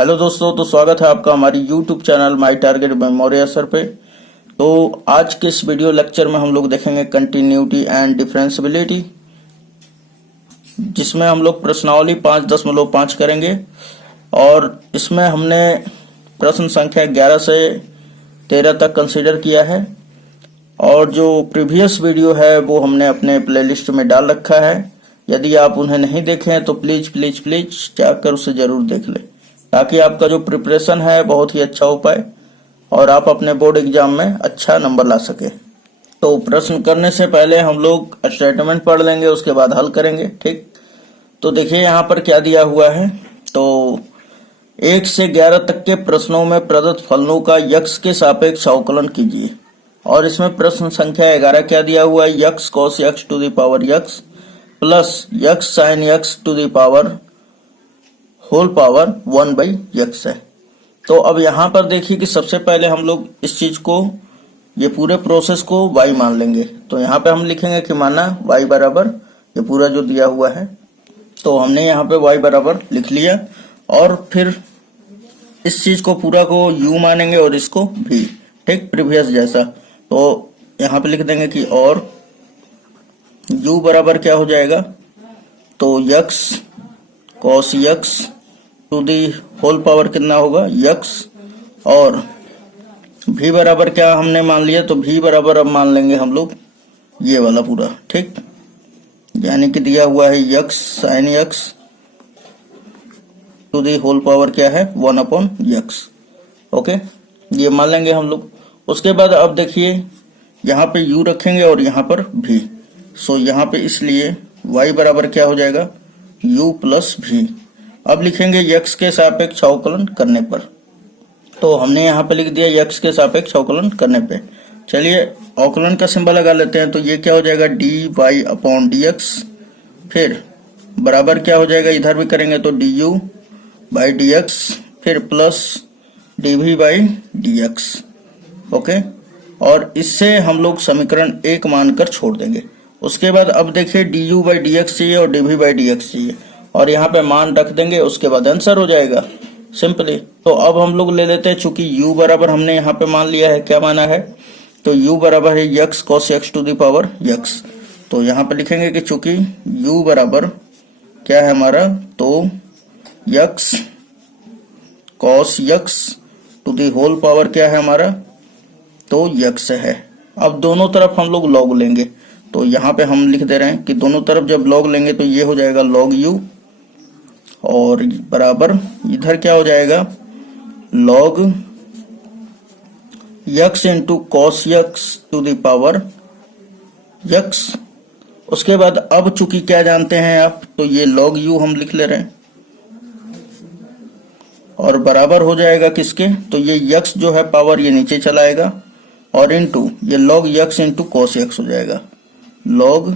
Hello दोस्तों, तो स्वागत है आपका हमारी YouTube channel my target memory असर पे। तो आज के इस वीडियो लेक्चर में हम लोग देखेंगे कंटिन्यूटी एंड डिफरेंशियबिलिटी, जिसमें हम लोग प्रश्नावली 5.5 करेंगे। और इसमें हमने प्रश्न संख्या 11 से 13 तक कंसीडर किया है, और जो प्रीवियस वीडियो है वो हमने अपने प्लेलिस्ट में डाल रखा है। यदि आप उन्हें नहीं देखे हैं तो प्लीज प्लीज प्लीज जाकर उसे जरूर देख लें, ताकि आपका जो प्रिपरेशन है बहुत ही अच्छा हो पाए और आप अपने बोर्ड एग्जाम में अच्छा नंबर ला सके। तो प्रश्न करने से पहले हम लोग स्टेटमेंट पढ़ लेंगे, उसके बाद हल करेंगे। ठीक, तो देखिए यहाँ पर क्या दिया हुआ है। तो 1 से 11 तक के प्रश्नों में प्रदत्त फलनों का यक्स के सापेक्ष अवकलन कीजिए। और इसमें प्रश्न संख्या 11 क्या दिया हुआ है, x cos x to the power x plus x sine x to the power whole power 1/x है। तो अब यहाँ पर देखिए कि सबसे पहले हम लोग इस चीज को, ये पूरे प्रोसेस को y मान लेंगे। तो यहाँ पे हम लिखेंगे कि माना y बराबर ये पूरा जो दिया हुआ है, तो हमने यहाँ पे y बराबर लिख लिया। और फिर इस चीज को पूरा को u मानेंगे और इसको v, ठीक प्रीवियस जैसा। तो यहाँ पे लिख देंगे कि और u बराबर क्या हो जाएगा, तो x cos x to the whole power कितना होगा यक्स, और v बराबर क्या हमने मान लिया, तो v बराबर अब मान लेंगे हम लोग ये वाला पूरा, ठीक, यानी कि दिया हुआ है x sine x to the whole power क्या है 1/x। ओके, ये मान लेंगे हम लोग। उसके बाद अब देखिए यहाँ पे u रखेंगे और यहाँ पर v। सो यहाँ पे इसलिए y बराबर क्या हो जाएगा, u प्लस v। अब लिखेंगे यक्स के सापेक्ष अवकलन करने पर। तो हमने यहाँ पे लिख दिया यक्स के सापेक्ष अवकलन करने पे। चलिए अवकलन का सिंबल लगा लेते हैं। तो ये क्या हो जाएगा, dy/dx, फिर बराबर क्या हो जाएगा, इधर भी करेंगे तो du/dx, फिर प्लस dv/dx। ओके, और इससे हम लोग समीकरण 1 मानकर छोड़ देंगे। उसके बाद अब देखिए du/dx चाहिए और dv/dx चाहिए, और यहाँ पे मान रख देंगे, उसके बाद आंसर हो जाएगा सिंपली। तो अब हम लोग ले लेते हैं, चूंकि u बराबर हमने यहाँ पे मान लिया है, क्या माना है, तो u बराबर है x cos x to the power x. तो यहाँ पे लिखेंगे कि चूंकि u बराबर क्या है हमारा, तो x cos x to the whole power क्या है हमारा, तो यक्स है। अब दोनों तरफ हम लोग लॉग लेंगे। तो यहाँ पे हम लिख दे रहे हैं कि दोनों तरफ जब लॉग लेंगे तो ये हो जाएगा लॉग u, और बराबर इधर क्या हो जाएगा log x into cos x to the power x. उसके बाद अब चूंकि क्या जानते हैं आप, तो ये लॉग u हम लिख ले रहे हैं, और बराबर हो जाएगा किसके, तो ये यक्स जो है पावर ये नीचे चलाएगा, और इंटू ये log x into cos x हो जाएगा, लॉग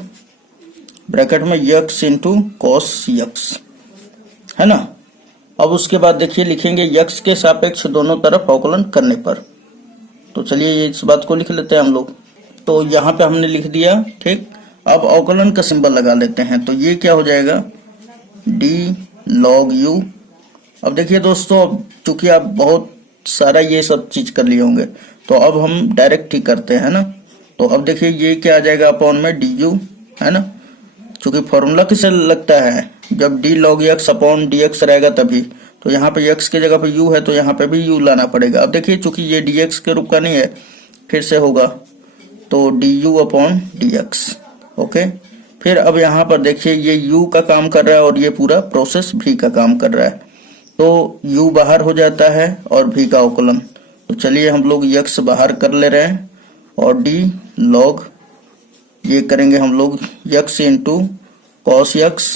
ब्रैकेट में यक्स इंटू कॉस यक्स, है ना। अब उसके बाद देखिए लिखेंगे यक्स के सापेक्ष दोनों तरफ अवकलन करने पर। तो चलिए ये इस बात को लिख लेते हैं हम लोग। तो यहाँ पे हमने लिख दिया, ठीक। अब अवकलन का सिंबल लगा लेते हैं। तो ये क्या हो जाएगा, d log u। अब देखिए दोस्तों, अब चूंकि आप बहुत सारा ये सब चीज कर लिए होंगे, तो अब हम डायरेक्ट ही करते हैं ना। तो अब देखिए ये क्या आ जाएगा अपॉन में du, है ना, चूंकि फॉर्मूला किसे लगता है, जब d log x upon dx रहेगा तभी। तो यहाँ पे x की जगह पे u है, तो यहाँ पे भी u लाना पड़ेगा। अब देखिए चूंकि ये dx के रूप का नहीं है, फिर से होगा तो du अपॉन dx। ओके, फिर अब यहाँ पर देखिए ये u का काम कर रहा है और ये पूरा प्रोसेस v का काम कर रहा है। तो u बाहर हो जाता है और v का अवकलन। तो चलिए हम लोग x बाहर कर ले रहे हैं, और d log ये करेंगे हम लोग यक्स इंटू कॉस यक्स,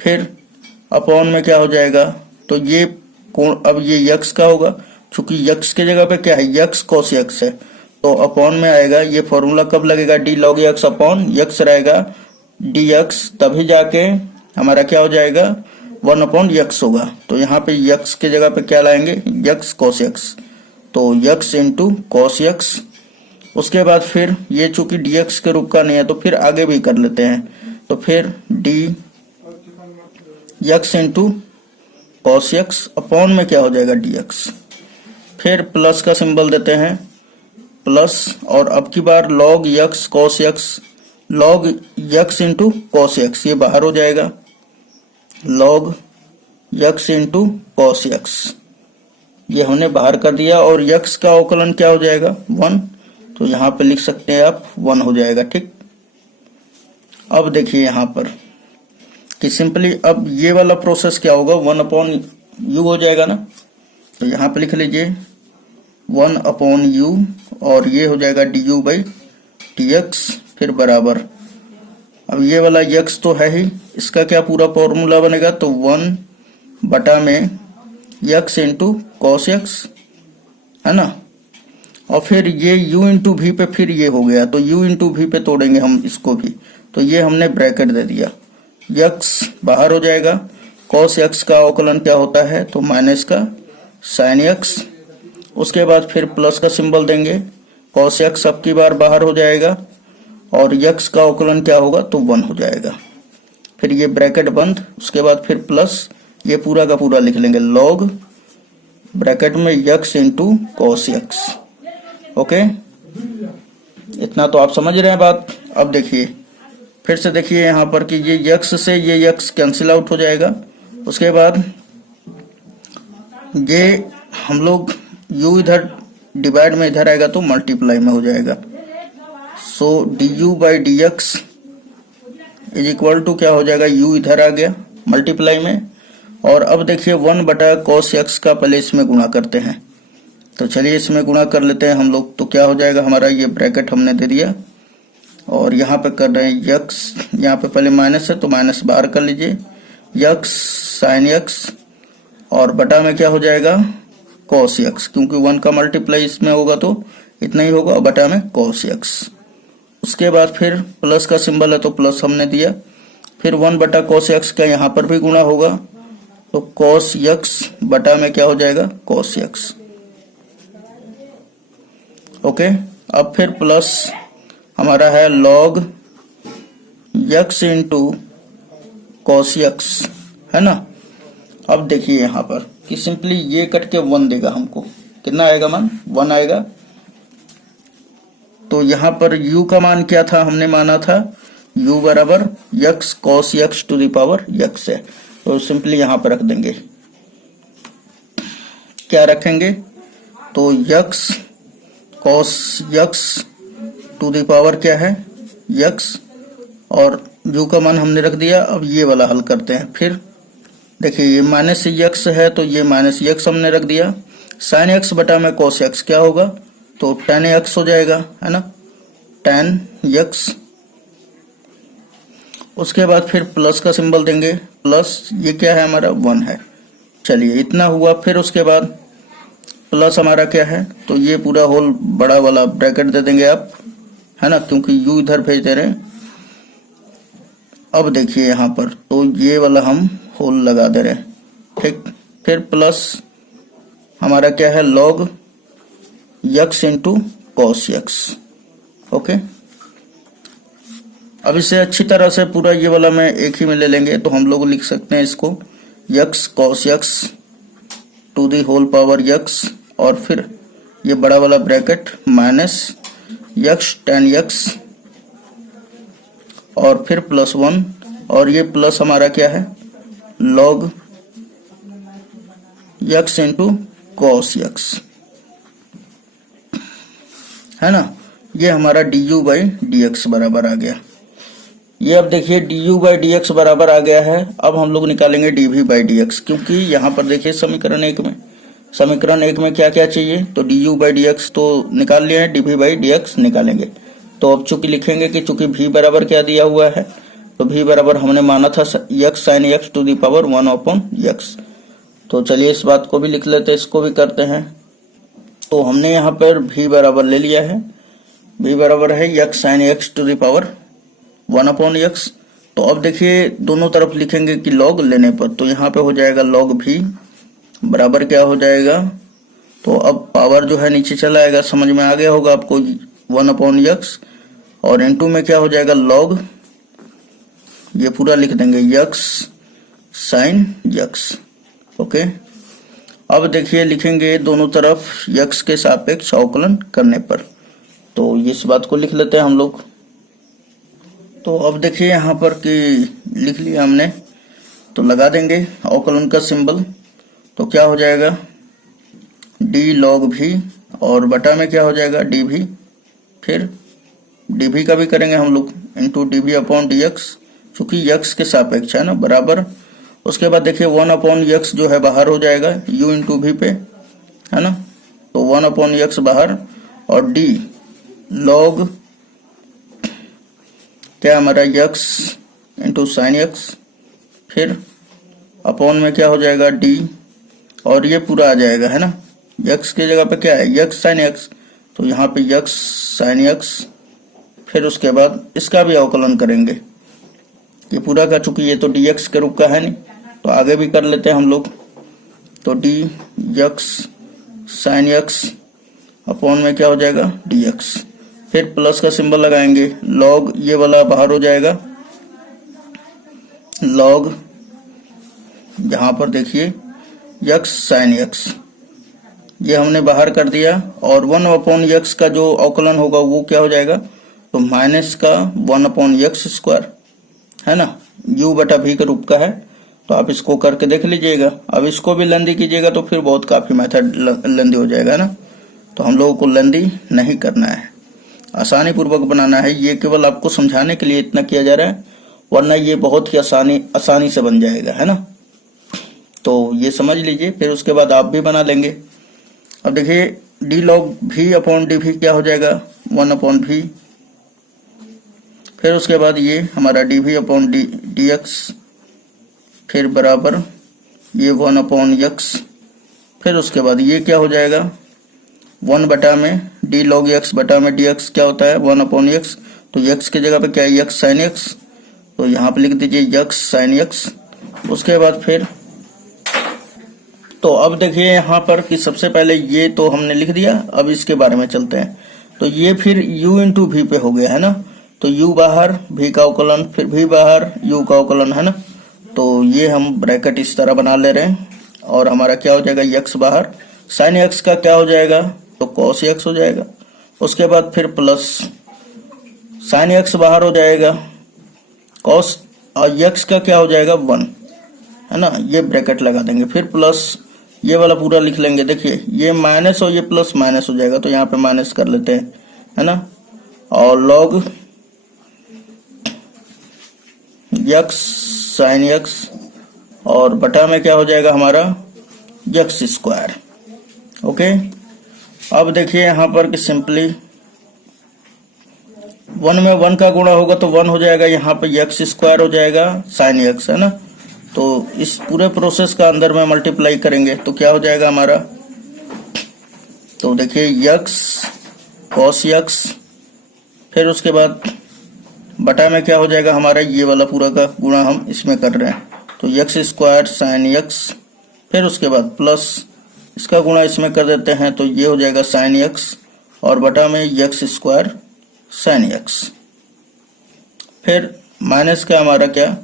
फिर अपॉन में क्या हो जाएगा, तो ये कोण अब ये यक्स का होगा, क्योंकि यक्स के जगह पे क्या है यक्स कॉस यक्स है, तो अपॉन में आएगा। ये फॉर्मूला कब लगेगा, D log x upon x रहेगा डी यक्स, तभी जाके हमारा क्या हो जाएगा 1/x होगा। तो यहाँ पे यक्स के जगह पे क्या लाएंगे, यक्स कॉस यक्स, तो यक्स इंटू कॉस यक्स। उसके बाद फिर ये चूंकि dx के रूप का नहीं है, तो फिर आगे भी कर लेते हैं। तो फिर D x into cos x upon में क्या हो जाएगा dx। फिर प्लस का सिंबल देते हैं प्लस, और अब की बार log x cos x, log x into cos x, ये बाहर हो जाएगा log x into cos x, ये हमने बाहर कर दिया। और x का अवकलन क्या हो जाएगा 1, तो यहाँ पे लिख सकते हैं आप 1 हो जाएगा। ठीक, अब देखिए यहाँ पर कि सिंपली अब ये वाला प्रोसेस क्या होगा 1 अपॉन यू हो जाएगा ना, तो यहाँ पे लिख लीजिए 1 अपॉन यू, और ये हो जाएगा D you by D x, फिर बराबर, अब ये वाला x तो है ही, इसका क्या पूरा फॉर्मूला बनेगा, तो 1 बटा में x इंटू कॉस एक्स, है ना, और फिर ये u इंटू भी पे फिर ये हो गया, तो u इंटू भी पे तोड़ेंगे हम इसको भी, तो ये हमने ब्रैकेट दे दिया, x बाहर हो जाएगा, कॉस x का अवकलन क्या होता है, तो माइनस का साइन x, उसके बाद फिर प्लस का सिंबल देंगे, कॉस x अब की बार बाहर हो जाएगा, और x का अवकलन क्या होगा, तो 1 हो जाएगा। फिर ये ब्रैकेट बंद, उसके बाद फिर प्लस, ये पूरा का पूरा लिख लेंगे log ब्रैकेट में x into cos x. Okay, इतना तो आप समझ रहे हैं बात। अब देखिए फिर से देखिए यहाँ पर कि ये x से ये x कैंसिल आउट हो जाएगा, उसके बाद ये हम लोग u इधर डिवाइड में इधर आएगा तो मल्टीप्लाई में हो जाएगा। So d you by D x is equal to क्या हो जाएगा, u इधर आ गया मल्टीप्लाई में, और अब देखिए 1 बटा कॉस एक्स का पहले इसमें गुणा करते हैं, तो चलिए इसमें गुणा कर लेते हैं हम लोग, तो क्या हो जाएगा हमारा, ये ब्रैकेट हमने दे दिया, और यहाँ पे कर रहे हैं x, यहाँ पे पहले माइनस है तो माइनस बाहर कर लीजिए, x साइन x, और बटा में क्या हो जाएगा कॉस x, क्योंकि 1 का मल्टीप्लाई इसमें होगा तो इतना ही होगा, और बटा में कॉस x। उसके बाद फिर प्लस का सिंबल है तो प्लस हमने दिया, फिर 1 बटा कॉस x का यहाँ पर भी गुणा होगा, तो कॉस x बटा में क्या हो जाएगा कॉस x। ओके, अब फिर प्लस हमारा है log x into cos x, है ना। अब देखिए यहाँ पर कि सिंपली ये कट के 1 देगा हमको, कितना आएगा मान 1 आएगा, तो यहाँ पर u का मान क्या था, हमने माना था u बराबर x cos x to the power x है, तो सिंपली यहाँ पर रख देंगे, क्या रखेंगे, तो x cos x to the power क्या है x, और u का मान हमने रख दिया। अब ये वाला हल करते हैं, फिर देखिए ये माइनस x है तो ये माइनस x हमने रख दिया, साइन x बटा में cos x क्या होगा, तो tan x हो जाएगा, है ना, tan x। उसके बाद फिर प्लस का सिंबल देंगे, प्लस ये क्या है हमारा 1 है, चलिए इतना हुआ। फिर उसके बाद प्लस हमारा क्या है, तो ये पूरा होल बड़ा वाला ब्रैकेट दे देंगे आप, है ना, क्योंकि u इधर भेज दे रहे हैं। अब देखिए यहाँ पर तो ये वाला हम होल लगा दे रहे हैं, ठीक। फिर प्लस हमारा क्या है log x into cos x। Okay, अब इसे अच्छी तरह से पूरा ये वाला में एक ही में ले लेंगे, तो हम लोग लिख सकते हैं इसको x cos x to the whole power x, और फिर ये बड़ा वाला bracket minus x tan x, और फिर प्लस 1, और ये प्लस हमारा क्या है log x into cos x, है ना। ये हमारा D you by D X बराबर आ गया। ये अब देखिए D you by D X बराबर आ गया है। अब हम लोग निकालेंगे D we by D X, क्योंकि यहाँ पर देखिए समीकरण एक में क्या क्या चाहिए, तो D you by D X तो निकाल लिया है, D we by D X निकालेंगे। तो अब चूंकि लिखेंगे कि चूंकि v बराबर क्या दिया हुआ है, तो v बराबर हमने माना था x sine x to the power 1 upon x। तो चलिए इस बात को भी लिख लेते हैं, इसको भी करते हैं। तो हमने यहाँ पर v बराबर ले लिया है, v बराबर है x sine x to the power 1 upon x। तो अब देखिए दोनों तरफ लिखेंगे कि log लेने पर, तो यहाँ पे हो जाएगा log v बराबर क्या हो जाएगा, तो अब पावर जो है नीचे चला आएगा, समझ में आ गया होगा आपको, 1 अपॉन x, और इनटू में क्या हो जाएगा log, ये पूरा लिख देंगे x साइन x, ओके, अब देखिए लिखेंगे दोनों तरफ यक्स के सापेक्ष अवकलन करने पर, तो इस बात को लिख लेते हैं हम लोग। तो अब देखिए यहाँ पर कि लिख लिया हमने, तो लगा देंगे अवकलन का सिंबल। तो क्या हो जाएगा डी लॉग भी, और बटा में क्या हो जाएगा डी भी, फिर डी भी का भी करेंगे हम लोग इंटू डी भी अपॉन डी एक्स, चूंकि यक्स के सापेक्ष है ना, बराबर। उसके बाद देखिए 1 अपॉन यक्स जो है बाहर हो जाएगा u इंटू भी पे, है ना, तो 1 अपॉन यक्स बाहर, और डी लॉग क्या हमारा यक्स इंटू साइन यक्स, फिर अपॉन में क्या हो जाएगा डी, और ये पूरा आ जाएगा, है ना, यक्स की जगह पे क्या है यक्स साइन यक्स, तो यहाँ पे यक्स साइन यक्स, फिर उसके बाद इसका भी अवकलन करेंगे, ये पूरा का, चूंकि ये तो डी एक्स के रूप का है नहीं, तो आगे भी कर लेते हैं हम लोग। तो D x sine x upon में क्या हो जाएगा डी एक्स, फिर प्लस का सिंबल लगाएंगे, लॉग ये वाला बाहर हो जाएगा, लॉग यहाँ पर देखिए यक्स साइन यक्स ये हमने बाहर कर दिया, और 1 अपॉन यक्स का जो अवकलन होगा वो क्या हो जाएगा, तो माइनस का 1 अपॉन यक्स स्क्वायर, है ना, u बटा v के रूप का है, तो आप इसको करके देख लीजिएगा। अब इसको भी लेंदी कीजिएगा तो फिर बहुत काफी मेथड लेंदी हो जाएगा ना, तो हम लोगों को लेंदी नहीं करना है, आसानी पूर्वक बनाना है, ये केवल आपको समझाने के लिए इतना किया जा रहा है, वरना ये बहुत ही आसानी से बन जाएगा, है ना, तो ये समझ लीजिए, फिर उसके बाद आप भी बना लेंगे। अब देखिए डी लॉग भी अपॉन डी भी क्या हो जाएगा 1 अपॉन भी, फिर उसके बाद ये हमारा डी भी अपॉन डी एक्स, फिर बराबर ये 1 अपॉन यक्स, फिर उसके बाद ये क्या हो जाएगा 1 बटा में डी लॉग एक्स बटा में डी एक्स क्या होता है 1 अपॉन यक्स, तो यक्स की जगह पे क्या है यक्स साइन यक्स, तो यहाँ पे लिख दीजिए यक्स साइन यक्स। उसके बाद फिर तो अब देखिए यहाँ पर कि सबसे पहले ये तो हमने लिख दिया, अब इसके बारे में चलते हैं। तो ये फिर u इंटू भी पे हो गया, है ना, तो u बाहर v का अवकलन, फिर v बाहर u का अवकलन, है ना, तो ये हम ब्रैकेट इस तरह बना ले रहे हैं, और हमारा क्या हो जाएगा x बाहर, साइन x का क्या हो जाएगा तो cos x हो जाएगा, उसके बाद फिर प्लस साइन x बाहर हो जाएगा, cos और x का क्या हो जाएगा 1, है ना, ये ब्रैकेट लगा देंगे, फिर प्लस ये वाला पूरा लिख लेंगे, देखिए ये माइनस और ये प्लस माइनस हो जाएगा, तो यहाँ पे माइनस कर लेते हैं, है ना, और लॉग यक्स साइन यक्स, और बटा में क्या हो जाएगा हमारा यक्स स्क्वायर। ओके, अब देखिए यहाँ पर कि सिंपली 1 में 1 का गुणा होगा तो 1 हो जाएगा, यहाँ पे यक्स स्क्वायर हो जाएगा साइन यक्स, है ना, तो इस पूरे प्रोसेस का अंदर में मल्टीप्लाई करेंगे तो क्या हो जाएगा हमारा, तो देखिए यक्स कॉस यक्स, फिर उसके बाद बटा में क्या हो जाएगा हमारा ये वाला पूरा का गुणा हम इसमें कर रहे हैं, तो यक्स स्क्वायर साइन यक्स, फिर उसके बाद प्लस इसका गुणा इसमें कर देते हैं, तो ये हो जाएगा साइन यक्स, और बटा में यक्स स्क्वायर साइन यक्स, फिर माइनस का हमारा क्या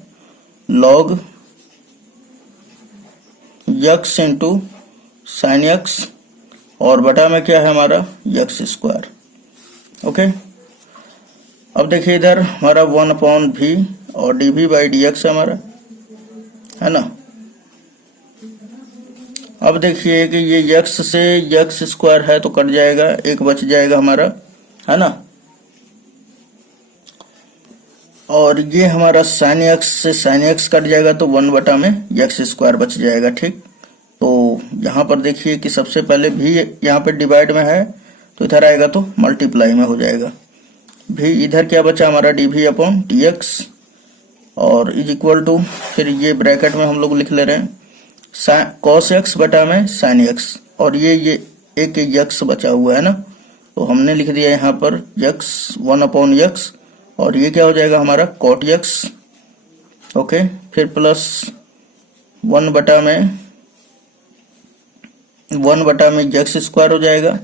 log x into sine x, और बटा में क्या है हमारा यक्स स्क्वायर। ओके, अब देखिए इधर हमारा 1 अपॉन भी और डी भी बाई डी एक्स हमारा, है ना, अब देखिए कि ये यक्स से यक्स स्क्वायर है तो कट जाएगा, एक बच जाएगा हमारा, है ना, और ये हमारा साइन एक्स से साइन एक्स कट जाएगा तो 1 बटा में एक्स स्क्वायर बच जाएगा, ठीक। तो यहाँ पर देखिए कि सबसे पहले भी यहाँ पे डिवाइड में है तो इधर आएगा तो मल्टीप्लाई में हो जाएगा, भी इधर क्या बचा हमारा डी भी अपॉन डी एक्स, और इज इक्वल टू फिर ये ब्रैकेट में हम लोग लिख ले रहे हैं कॉस एक्स बटा में साइन एक्स, और ये एक यक्स बचा हुआ है ना, तो हमने लिख दिया यहाँ पर यक्स 1 अपॉन यक्स, और ये क्या हो जाएगा हमारा कॉट यक्स। ओके, फिर प्लस 1 बटा में यक्स स्क्वायर हो जाएगा,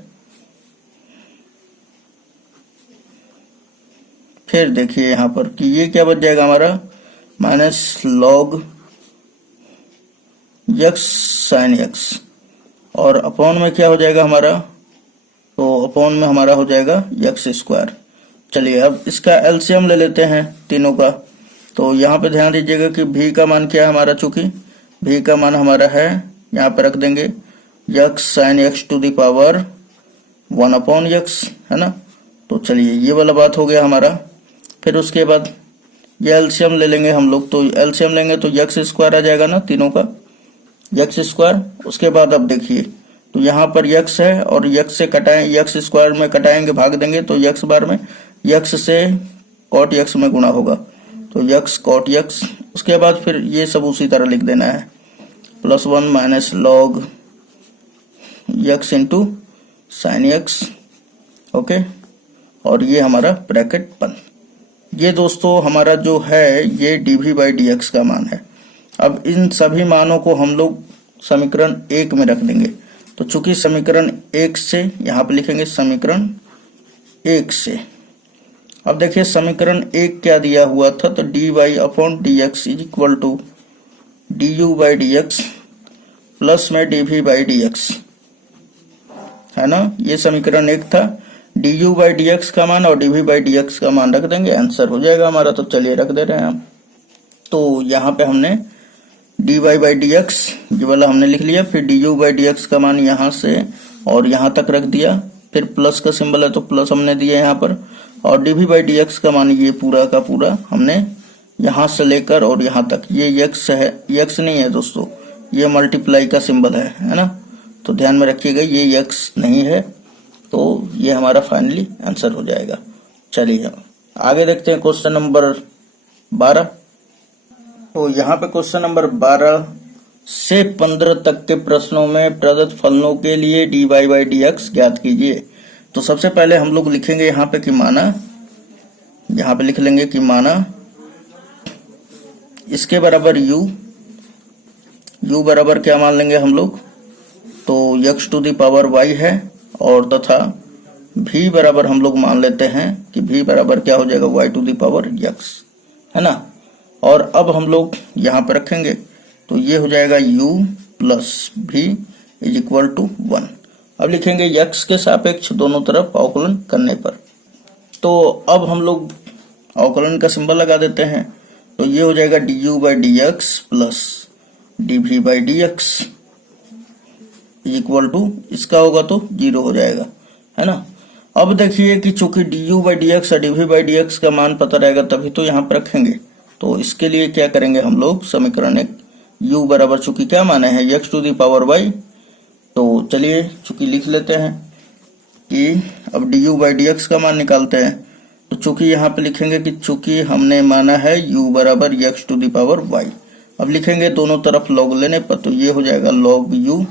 फिर देखिए यहाँ पर कि ये क्या बच जाएगा हमारा minus log x sine x, और अपॉन में क्या हो जाएगा हमारा, तो अपॉन में हमारा हो जाएगा यक्स स्क्वायर। चलिए अब इसका एलसीएम ले लेते हैं तीनों का। तो यहाँ पे ध्यान दीजिएगा कि भी का मान क्या है हमारा, चूंकि भी का मान हमारा है, यहाँ पे रख देंगे x sine x to the power 1 upon x, है ना। तो चलिए ये वाला बात हो गया हमारा। फिर उसके बाद ये एलसीएम ले लेंगे हम लोग, तो एलसीएम लेंगे तो यक्स स्क्वायर आ जाएगा ना तीनों का, यक्स स्क्वायर। उसके बाद अब देखिए, तो यहाँ पर यक्स है और यक्स से कटाएं, यक्स स्क्वायर में कटाएंगे, भाग देंगे, तो यक्स बार में यक्स से कॉट यक्स में गुणा होगा, तो यक्स कॉट यक्स। उसके बाद फिर ये सब उसी तरह लिख देना है, +1 minus log x into sine x, okay. और ये हमारा ब्रैकेट बंद। ये दोस्तों हमारा जो है ये dv बाई dx का मान है। अब इन सभी मानों को हम लोग समीकरण 1 में रख देंगे। तो चूंकि समीकरण 1 से यहाँ पे लिखेंगे समीकरण 1 से। अब देखिए समीकरण 1 क्या दिया हुआ था, तो dy upon dx is equal to du by dx plus में dv बाई dx, है ना। ये समीकरण 1 था। du बाई dx का मान और dv बाई dx का मान रख देंगे, आंसर हो जाएगा हमारा। तो चलिए रख दे रहे हैं हम। तो यहाँ पे हमने dy बाई dx ये वाला हमने लिख लिया, फिर du बाई dx का मान यहाँ से और यहाँ तक रख दिया, फिर प्लस का सिंबल है तो प्लस हमने दिया यहाँ पर, और dv बाई dx का मान ये पूरा का पूरा हमने यहाँ से लेकर और यहाँ तक, ये x है, x नहीं है दोस्तों, ये मल्टीप्लाई का सिंबल है ना। तो ध्यान में रखिएगा ये x नहीं है, तो ये हमारा फाइनली आंसर हो जाएगा। चलिए आगे देखते हैं क्वेश्चन नंबर 12। तो यहाँ पे क्वेश्चन नंबर 12 से 15 तक के प्रश्नों में प्रदत्त फलनों के लिए dy बाई dx ज्ञात कीजिए। तो सबसे पहले हम लोग लिखेंगे यहाँ पे कि माना, यहाँ पे लिख लेंगे कि माना इसके बराबर u बराबर क्या मान लेंगे हम लोग, तो x to the power y है, और तथा v बराबर हम लोग मान लेते हैं कि v बराबर क्या हो जाएगा, y to the power x, है ना। और अब हम लोग यहाँ पे रखेंगे, तो ये हो जाएगा u plus v is equal to 1। अब लिखेंगे x के सापेक्ष दोनों तरफ अवकलन करने पर। तो अब हम लोग अवकलन का सिंबल लगा देते हैं, तो ये हो जाएगा du by dx plus dv by dx is equal to, इसका होगा तो 0 हो जाएगा, है ना। अब देखिए कि चूंकि du बाई dx और dv बाई dx का मान पता रहेगा तभी तो यहाँ पर रखेंगे। तो इसके लिए क्या करेंगे हम लोग, समीकरण 1 u बराबर चूंकि क्या माने हैं x to the power y, तो चलिए चूंकि लिख लेते हैं कि अब du बाई dx का मान निकालते हैं। तो चूंकि यहाँ पे लिखेंगे कि चूंकि हमने माना है u बराबर x to the power y, अब लिखेंगे दोनों तरफ log लेने पर, तो ये हो जाएगा log u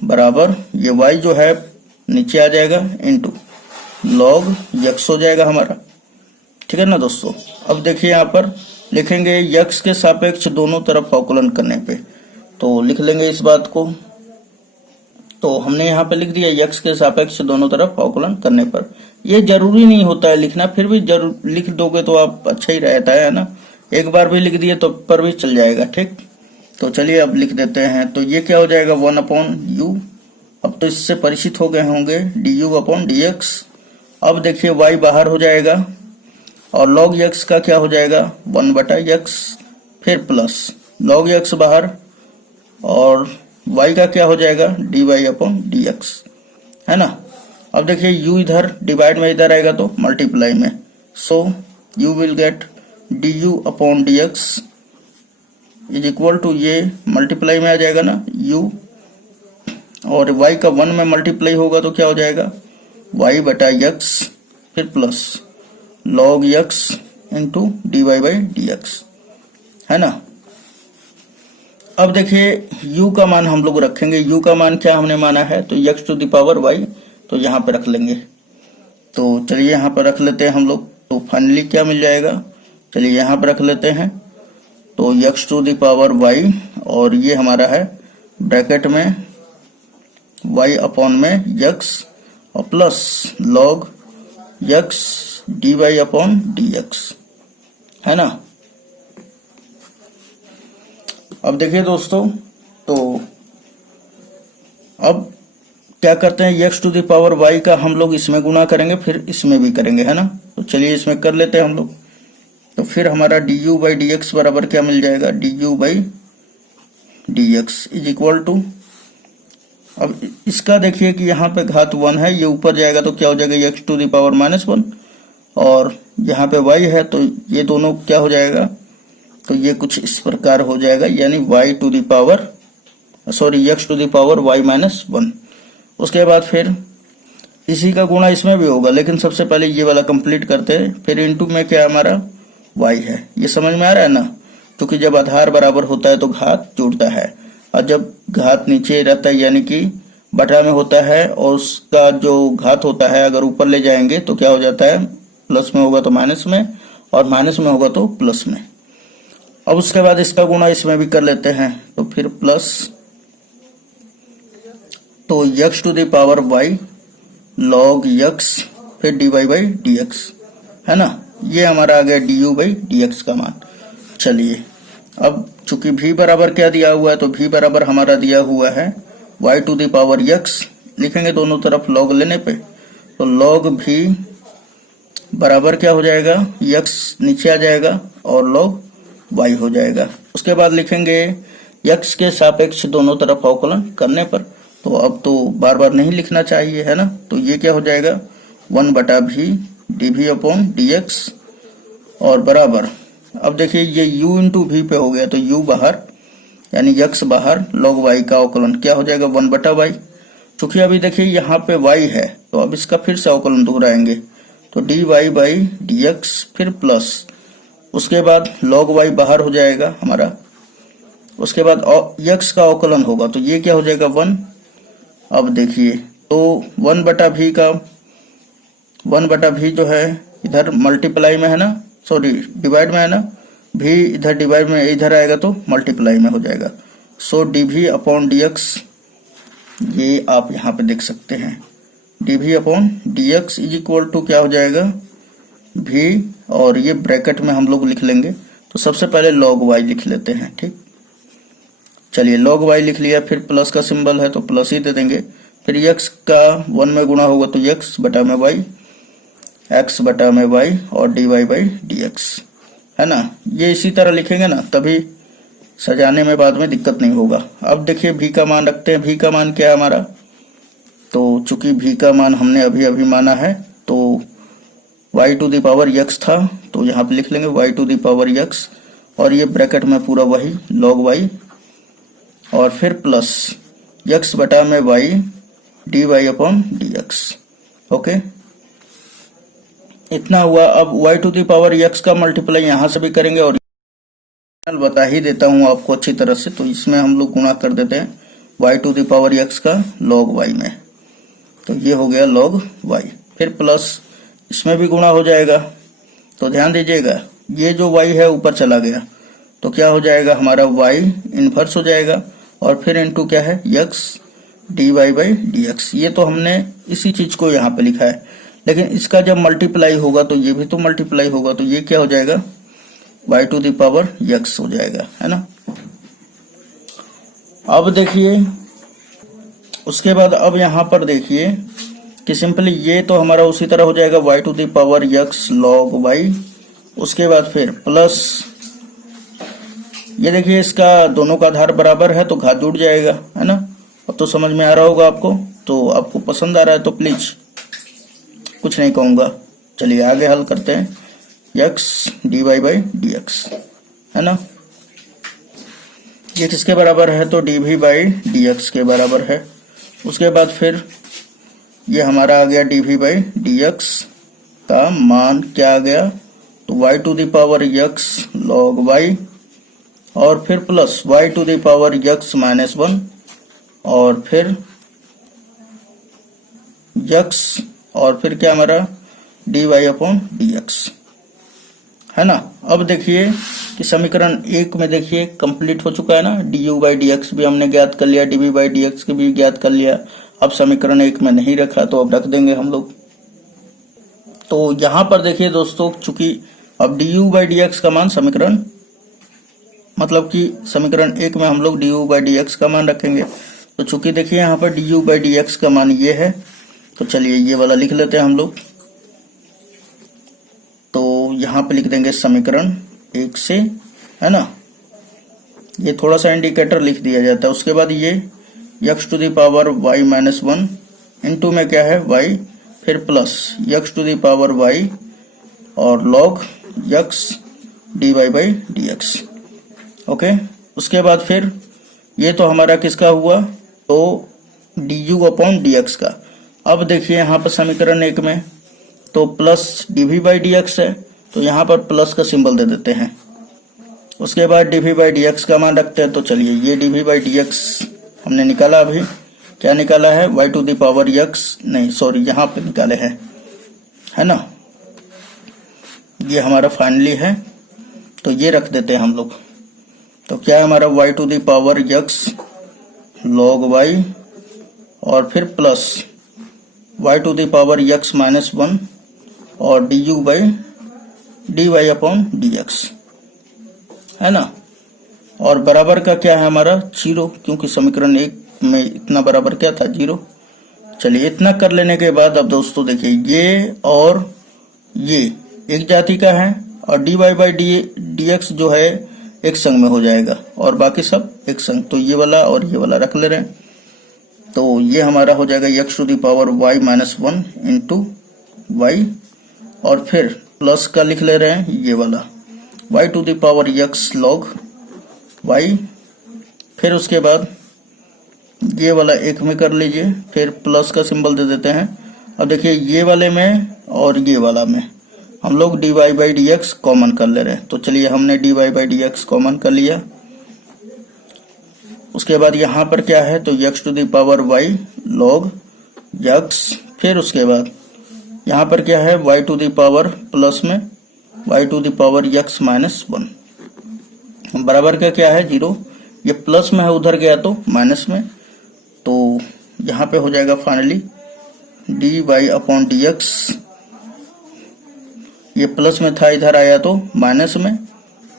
बराबर ये y जो है नीचे आ जाएगा इंटू log x हो जाएगा हमारा, ठीक है ना दोस्तों। अब देखिए यहाँ पर लिखेंगे x के सापेक्ष दोनों तरफ अवकलन करने पे, तो लिख लेंगे इस बात को। तो हमने यहाँ पे लिख दिया x के सापेक्ष दोनों तरफ अवकलन करने पर। ये जरूरी नहीं होता है लिखना, फिर भी जरूर लिख दोगे तो आप अच्छा ही रहता है ना। एक बार भी लिख दिए तो पर भी चल जाएगा, ठीक। तो चलिए अब लिख देते हैं, तो ये क्या हो जाएगा 1 अपॉन u। अब तो इससे परिचित हो गए होंगे, du अपॉन dx। अब देखिए y बाहर हो जाएगा और log x का क्या हो जाएगा 1 बटा x, फिर प्लस log x बाहर और y का क्या हो जाएगा dy अपॉन dx, है ना। अब देखिए u इधर डिवाइड में इधर आएगा तो मल्टीप्लाई में, so you will get du upon dx is equal to, ये मल्टीप्लाई में आ जाएगा ना u, और y का 1 में मल्टीप्लाई होगा तो क्या हो जाएगा y बटा x, फिर plus log x into dy by dx, है ना। अब देखिए u का मान हम लोग रखेंगे, u का मान क्या हमने माना है, तो x to the power y, तो यहाँ पे रख लेंगे। तो चलिए यहाँ पर रख लेते हैं हम लोग, तो फाइनली क्या मिल जाएगा, चलिए यहाँ पर रख लेते हैं, तो x to the power y, और ये हमारा है ब्रैकेट में y अपॉन में x और plus log x dy upon dx, है ना। अब देखिए दोस्तों तो अब क्या करते हैं, x to the power y का हम लोग इसमें गुणा करेंगे, फिर इसमें भी करेंगे, है ना। तो चलिए इसमें कर लेते हैं हम लोग। तो फिर हमारा du बाई डी एक्स बराबर क्या मिल जाएगा, du by D x is equal to, अब इसका देखिए कि यहाँ पे घात 1 है, ये ऊपर जाएगा तो क्या हो जाएगा, x टू द पावर -1, और यहाँ पे y है तो ये दोनों क्या हो जाएगा, तो ये कुछ इस प्रकार हो जाएगा, यानी y to the power x to the power y -1। उसके बाद फिर इसी का गुणा इसमें भी होगा, लेकिन सबसे पहले ये वाला कंप्लीट करते हैं, फिर इनटू में क्या हमारा y है। ये समझ में आ रहा है ना, क्योंकि जब आधार बराबर होता है तो घात जुड़ता है, और जब घात नीचे रहता है यानी कि बटा में होता है, और उसका जो घात होता है अगर ऊपर ले जाएंगे तो क्या हो जाता है, प्लस में होगा तो माइनस में, और माइनस में होगा तो प्लस में। अब उसके बाद इसका गुणा इसमें भी कर लेते हैं, तो फिर प्लस, तो x to the power y log x फिर dy बाई डी एक्स, है ना। ये हमारा आ गया du बाई डी एक्स का मान। चलिए अब चूंकि v बराबर क्या दिया हुआ है, तो v बराबर हमारा दिया हुआ है y to the power x, लिखेंगे दोनों तरफ log लेने पे, तो log v बराबर क्या हो जाएगा, x नीचे आ जाएगा और log y हो जाएगा। उसके बाद लिखेंगे x के सापेक्ष दोनों तरफ अवकलन करने पर, तो अब तो बार बार नहीं लिखना चाहिए, है ना। तो ये क्या हो जाएगा, 1/v dv अपॉन dx, और बराबर, अब देखिए ये u इंटू v पे हो गया, तो u बाहर यानी x बाहर, log y का अवकलन क्या हो जाएगा, 1/y। चूंकि अभी देखिए यहाँ पे y है, तो अब इसका फिर से अवकलन दोहराएंगे, तो dy बाई dx फिर प्लस, उसके बाद log y बाहर हो जाएगा हमारा, उसके बाद x का अवकलन होगा, तो ये क्या हो जाएगा 1। अब देखिए तो 1/v का 1/v जो है इधर मल्टीप्लाई में है ना, सॉरी डिवाइड में है ना, v इधर डिवाइड में इधर आएगा तो मल्टीप्लाई में हो जाएगा। सो dv अपॉन dx, ये आप यहाँ पे देख सकते हैं, dv upon dx is equal to क्या हो जाएगा, v, और ये ब्रैकेट में हम लोग लिख लेंगे, तो सबसे पहले log y लिख लेते हैं, ठीक। चलिए log y लिख लिया, फिर प्लस का सिंबल है तो प्लस ही दे देंगे, फिर x का 1 में गुणा होगा तो x बटा में y, x बटा में y, और dy बाई dx, है ना। ये इसी तरह लिखेंगे ना, तभी सजाने में बाद में दिक्कत नहीं होगा। अब देखिए v का मान रखते हैं, v का मान क्या है हमारा, तो चूंकि v का मान हमने अभी अभी माना है, तो y to the power x था, तो यहाँ पे लिख लेंगे y to the power x, और ये ब्रैकेट में पूरा वही log y, और फिर प्लस x बटा में y dy upon dx। Okay, इतना हुआ। अब y to the power x का मल्टीप्लाई यहाँ से भी करेंगे, और बता ही देता हूँ आपको अच्छी तरह से, तो इसमें हम लोग गुणा कर देते हैं y to the power x का log y में, तो ये हो गया log y, फिर प्लस इसमें भी गुणा हो जाएगा, तो ध्यान दीजिएगा ये जो y है ऊपर चला गया, तो क्या हो जाएगा हमारा y इनवर्स हो जाएगा, और फिर इनटू क्या है x dy बाई dx। ये तो हमने इसी चीज को यहाँ पे लिखा है, लेकिन इसका जब मल्टीप्लाई होगा तो ये भी तो मल्टीप्लाई होगा, तो ये क्या हो जाएगा y to the power x हो जाएगा, है ना। अब देखिए उसके बाद अब यहाँ पर देखिए कि सिंपली ये तो हमारा उसी तरह हो जाएगा y to the power x log y, उसके बाद फिर प्लस, ये देखिए इसका दोनों का आधार बराबर है तो घात जुड़ जाएगा, है ना। अब तो समझ में आ रहा होगा आपको, तो आपको पसंद आ रहा है तो प्लीज कुछ नहीं कहूंगा। चलिए आगे हल करते हैं, x dy बाई dx, है ना। ये किसके बराबर है, तो dv बाई dx के बराबर है। उसके बाद फिर ये हमारा आ गया dv बाई dx का मान क्या आ गया, तो y to the power x log y, और फिर plus y to the power x -1, और फिर x, और फिर क्या हमारा dy अपॉन dx, है ना। अब देखिए कि समीकरण 1 में देखिए कंप्लीट हो चुका है ना, du बाई dx भी हमने ज्ञात कर लिया, dv बाई dx के भी ज्ञात कर लिया। अब समीकरण 1 में नहीं रखा तो अब रख देंगे हम लोग। तो यहां पर देखिए दोस्तों, चूंकि अब du बाई dx का मान समीकरण मतलब कि समीकरण 1 में हम लोग D you by D x का मान रखेंगे। तो चूंकि देखिए यहाँ पर D you by D x का मान ये है, तो चलिए ये वाला लिख लेते हैं हम लोग। तो यहाँ पे लिख देंगे समीकरण 1 से, है ना, ये थोड़ा सा इंडिकेटर लिख दिया जाता है। उसके बाद ये x to the power y minus 1 into में क्या है y, फिर plus x to the power y और log x dy by D x. Okay, उसके बाद फिर ये तो हमारा किसका हुआ, तो D u upon d x का। अब देखिए यहाँ पर समीकरण 1 में तो plus d we by D x है, तो यहाँ पर प्लस का सिंबल दे देते हैं। उसके बाद d we by D x का मान रखते हैं। तो चलिए ये d we by D x हमने निकाला, अभी क्या निकाला है, y to the power x, नहीं सॉरी यहाँ पे निकाले हैं, है ना, ये हमारा फाइनली है। तो ये रख देते हैं हम लोग। तो क्या है हमारा y to the power x log y और फिर plus y to the power x minus 1 और d you by d y upon d x, है ना। और बराबर का क्या है हमारा 0, क्योंकि समीकरण 1 में इतना बराबर क्या था 0। चलिए इतना कर लेने के बाद अब दोस्तों देखिए ये और ये एक जाति का है और d y by D x जो है एक संग में हो जाएगा और बाकी सब एक संग। तो ये वाला और ये वाला रख ले रहे हैं। तो ये हमारा हो जाएगा x to the power y minus 1 into y और फिर प्लस का लिख ले रहे हैं ये वाला y to the power x log y, फिर उसके बाद ये वाला एक में कर लीजिए, फिर प्लस का सिंबल दे देते हैं। अब देखिए ये वाले में और ये वाला में हम लोग d y by D x common कर ले रहे हैं। तो चलिए हमने d y by D x common कर लिया। उसके बाद यहाँ पर क्या है, तो x to the power y log x, फिर उसके बाद यहाँ पर क्या है y to the power plus में y to the power x minus 1 बराबर का क्या है 0। ये प्लस में है, उधर गया तो माइनस में, तो यहाँ पे हो जाएगा finally d y upon d x. ये प्लस में था, इधर आया तो माइनस में,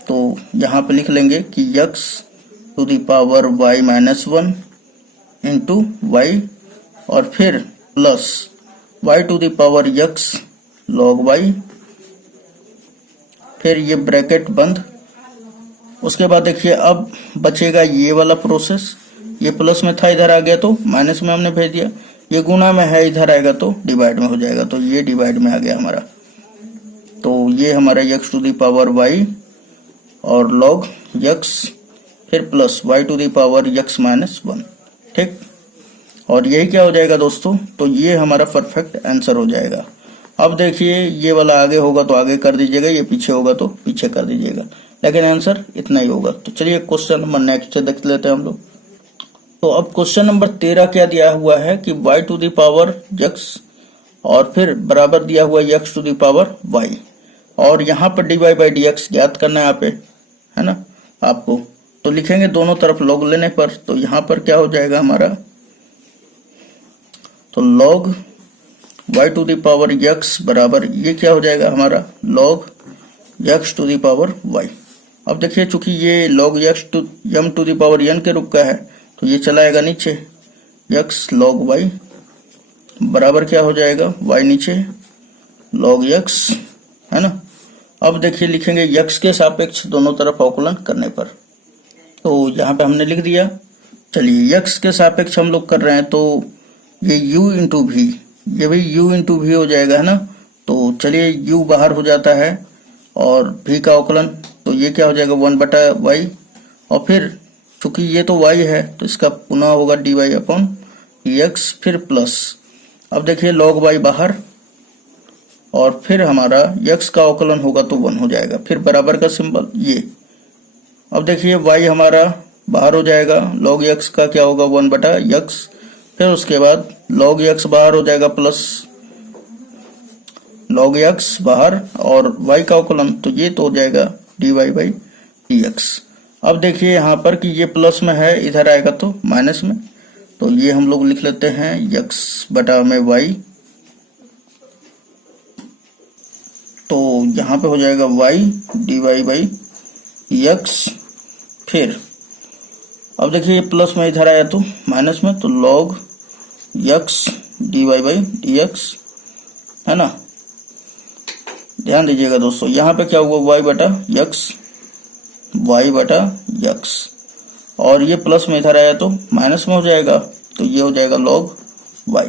तो यहाँ पे लिख लेंगे कि x to the power y minus 1 into y और फिर plus y to the power x log y, फिर ये ब्रैकेट बंद। उसके बाद देखिए अब बचेगा ये वाला प्रोसेस, ये प्लस में था इधर आ गया तो माइनस में हमने भेज दिया, ये गुना में है इधर आएगा तो डिवाइड में हो जाएगा, तो ये डिवाइड में आ गया हमारा। तो ये हमारा x to the power y और log x फिर plus y to the power x minus 1, ठीक। और यही क्या हो जाएगा दोस्तों, तो ये हमारा परफेक्ट आंसर हो जाएगा। अब देखिए ये वाला आगे होगा तो आगे कर दीजिएगा, ये पीछे होगा तो पीछे कर दीजिएगा, लेकिन आंसर इतना ही होगा। तो चलिए क्वेश्चन नंबर नेक्स्ट देख लेते हैं हम लोग। तो अब क्वेश्चन नंबर 13 क्या दिया हुआ है कि y to the power x और फिर बराबर दिया हुआ x to the power y और यहाँ पर dy बाई डी एक्स ज्ञात करना है यहाँ पे, है ना आपको। तो लिखेंगे दोनों तरफ log लेने पर, तो यहाँ पर क्या हो जाएगा हमारा, तो log y to the power x बराबर ये क्या हो जाएगा हमारा log x to the power y। अब देखिए चूंकि ये log x to m to the power n के रूप का है तो ये चलाएगा नीचे, x log y बराबर क्या हो जाएगा y नीचे log x, है ना। अब देखिए लिखेंगे x के सापेक्ष दोनों तरफ अवकलन करने पर, तो यहाँ पे हमने लिख दिया। चलिए x के सापेक्ष हम लोग कर रहे हैं तो ये u इंटू भी, ये भी u इंटू भी हो जाएगा, है ना। तो चलिए u बाहर हो जाता है और v का अवकलन, तो ये क्या हो जाएगा 1/y और फिर चूंकि ये तो y है तो इसका पुनः होगा dy अपॉन dx फिर प्लस। अब देखिए log y बाहर और फिर हमारा x का अवकलन होगा तो 1 हो जाएगा, फिर बराबर का सिंबल ये। अब देखिए y हमारा बाहर हो जाएगा, log x का क्या होगा 1/x, फिर उसके बाद log x बाहर हो जाएगा प्लस log x बाहर और y का अवकलन, तो ये तो हो जाएगा dy बाई dx। अब देखिए यहाँ पर कि ये प्लस में है, इधर आएगा तो माइनस में, तो ये हम लोग लिख लेते हैं x बटा में y, तो यहाँ पे हो जाएगा y dy बाई dx फिर अब देखिए ये प्लस में इधर आया तो माइनस में, तो log x dy by dx है ना। ध्यान दीजिएगा दोस्तों, यहाँ पे क्या हुआ y बटा x, और ये प्लस में इधर आया तो माइनस में हो जाएगा, तो ये हो जाएगा log y।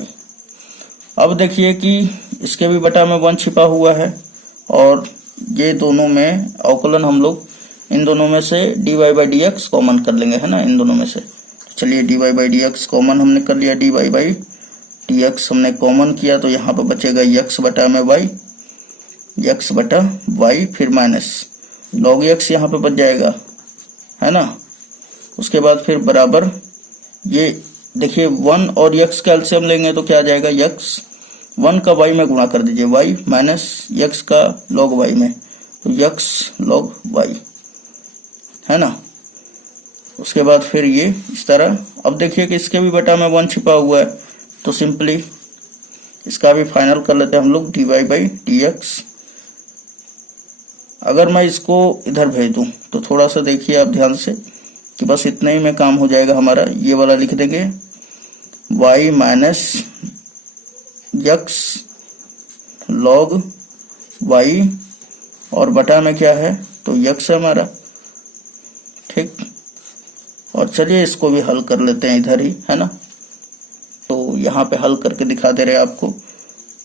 अब देखिए कि इसके भी बटा में 1 छिपा हुआ है, और ये दोनों में अवकलन हम लोग इन दोनों में से dy बाई dx कॉमन कर लेंगे, है ना, इन दोनों में से। चलिए dy बाई dx कॉमन हमने कर लिया, dy बाई dx हमने कॉमन किया, तो यहाँ पर बचेगा x बटा में y, फिर माइनस log x यहाँ पे बच जाएगा, है ना। उसके बाद फिर बराबर ये देखिए 1 और x का एलसीएम लेंगे तो क्या आ जाएगा, x 1 का y में गुणा कर दीजिए, y माइनस x का log y में, तो x log y, है ना। उसके बाद फिर ये इस तरह। अब देखिए कि इसके भी बटा में 1 छिपा हुआ है, तो सिंपली इसका भी फाइनल कर लेते हैं हम लोग, dy बाई dx। अगर मैं इसको इधर भेज दूं तो थोड़ा सा देखिए आप ध्यान से कि बस इतना ही में काम हो जाएगा हमारा। ये वाला लिख देंगे y minus x log y, और बटा में क्या है, तो x है हमारा, ठीक। और चलिए इसको भी हल कर लेते हैं इधर ही, है ना। तो यहाँ पे हल करके दिखा दे रहे हैं आपको।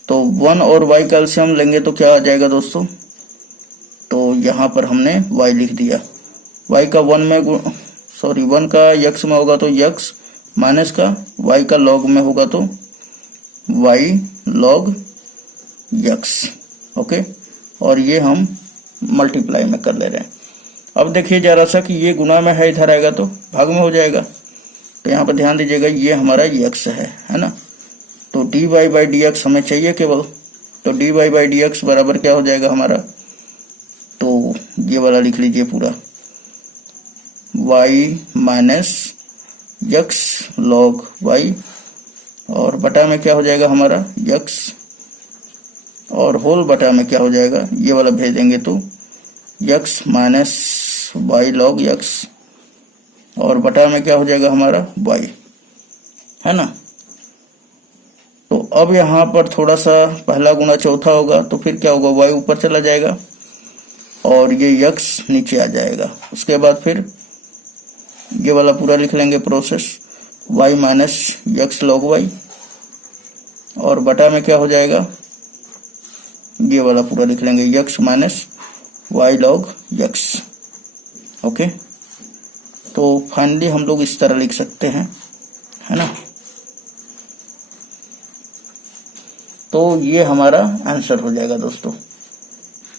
तो 1 और y का एलसीएम लेंगे तो क्या आ जाएगा दोस्तों, तो यहाँ पर हमने y लिख दिया, y का 1 का x में होगा तो x, माइनस का y का log में होगा तो y log x, ओके। और ये हम मल्टीप्लाई में कर ले रहे हैं। अब देखिए जरा सा कि ये गुना में है, इधर आएगा तो भाग में हो जाएगा, तो यहाँ पर ध्यान दीजिएगा ये हमारा x है ना। तो dy बाई dx हमें चाहिए केवल, तो dy बाई dx बराबर क्या हो जाएगा हमारा, तो ये वाला लिख लीजिए पूरा, y minus x log y, और बटा में क्या हो जाएगा हमारा x, और होल बटा में क्या हो जाएगा, ये वाला भेज देंगे तो x minus y log x, और बटा में क्या हो जाएगा हमारा y, है ना। तो अब यहाँ पर थोड़ा सा पहला गुना चौथा होगा, तो फिर क्या होगा, y ऊपर चला जाएगा और ये x नीचे आ जाएगा। उसके बाद फिर ये वाला पूरा लिख लेंगे process, y minus x log y, और बटा में क्या हो जाएगा, ये वाला पूरा लिख लेंगे x minus y log x, okay. तो फाइनली हम लोग इस तरह लिख सकते हैं, है ना। तो ये हमारा आंसर हो जाएगा दोस्तों।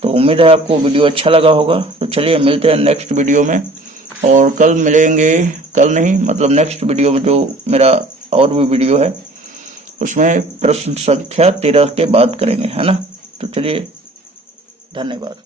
तो उम्मीद है आपको वीडियो अच्छा लगा होगा। तो चलिए मिलते हैं नेक्स्ट वीडियो में, और कल मिलेंगे, कल नहीं मतलब नेक्स्ट वीडियो में जो मेरा और भी वीडियो है उसमें प्रश्न संख्या 13 के बात करेंगे, है ना। तो चलिए धन्यवाद।